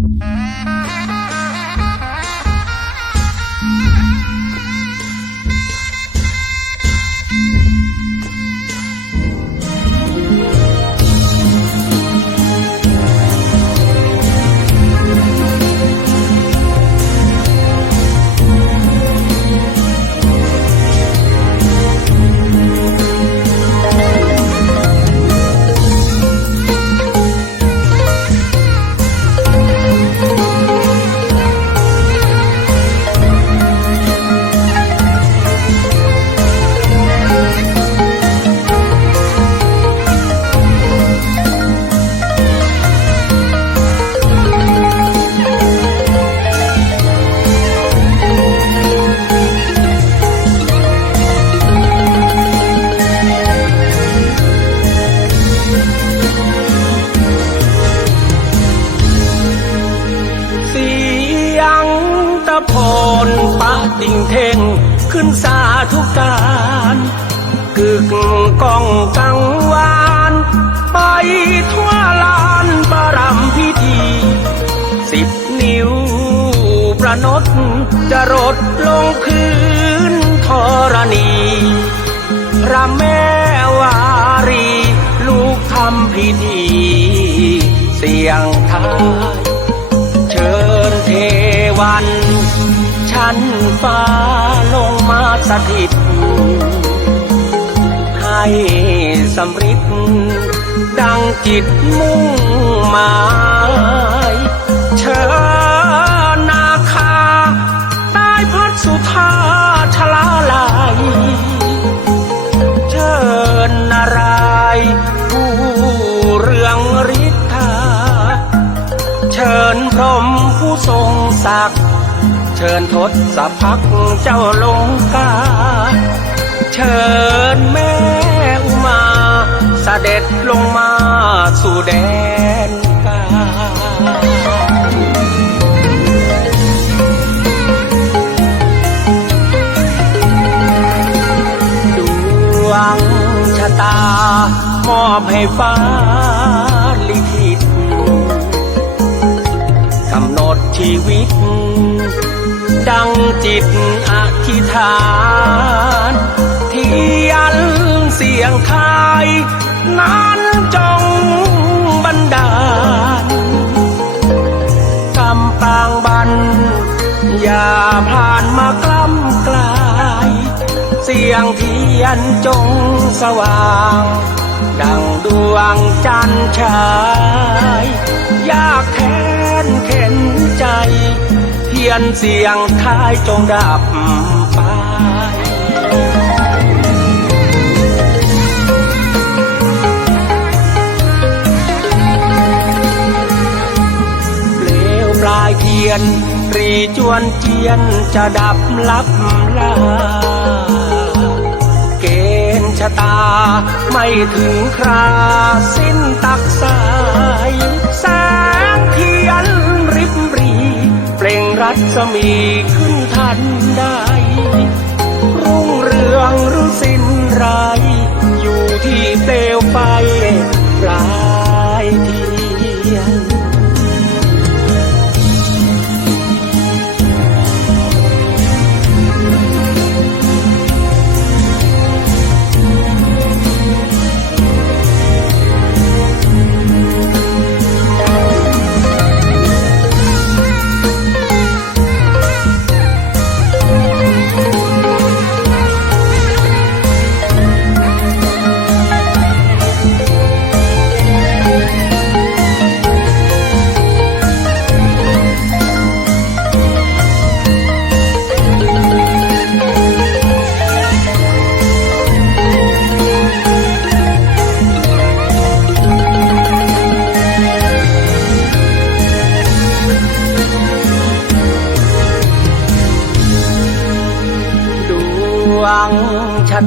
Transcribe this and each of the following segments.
เพนปะติ่งเท่งขึ้นสาธุการกึกก้องกังวาน ไปทั่วลานบารมพิธี สิบนิ้วประนดจะรดลงพื้นธรณีพระแม่วารี ลูกทำพิธี เสียงทาย ชั้นฟ้าลงมาสถิต ให้สำริดดังจิตมุ่งหมายเชิญ รมผู้ทรงศักดิ์เชิญทศพักเจ้าลงกา เชิญแม่อุมาเสด็จลงมาสู่แดนกาดวงชะตามอบให้ฟ้าลิขิำหนดชีวิต ดังจิตอธิษฐานทียนเสียงทายนั้นจงบันดาลกำปางบัน อย่าผ่านมากล้ำกลาย เสียงเทียนจงสว่าง ดังดวงจันทร์ฉายยากแค้นเข็นใจ เทียนเสียงท้ายจงดับไปเลวปลายเทียนรีจวนเจียนจะดับลับลา ตา ไม่ถึงคราสิ้นตักสายแสงเทียนริบรี เปล่งรัศมีขึ้นทันใดรุ่งเรืองหรือสิ้นไร อยู่ที่เตว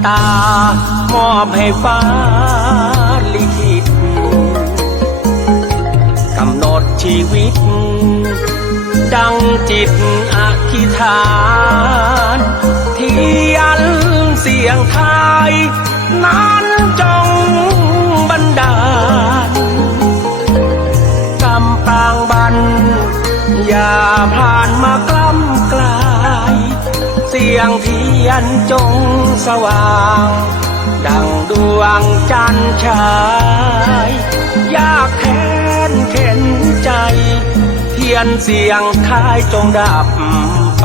ตามอบให้ฟ้าลิขิตกำหนดชีวิต ดังจิตอธิษฐานเทียนเสียงไทย นั้นจงบันดาลกำปางบัน อย่าผ่านมากล้ำกลาย เสียงที ยนจงสว่าง ดังดวงจันทร์ฉายยากแค้นเข็นใจ เทียนเสียงท้ายจงดับไป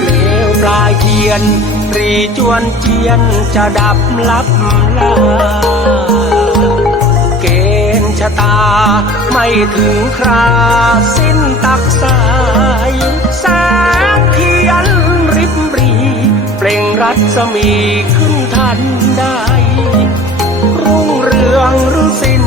เปลวปลายเทียนรีจวนเทียนจะดับลับลา ตา ไม่ถึงคราสิ้นตักสายแสงเทียนริบรี เปล่งรัศมีขึ้นทันใดรุ่งเรืองหรือสิ้น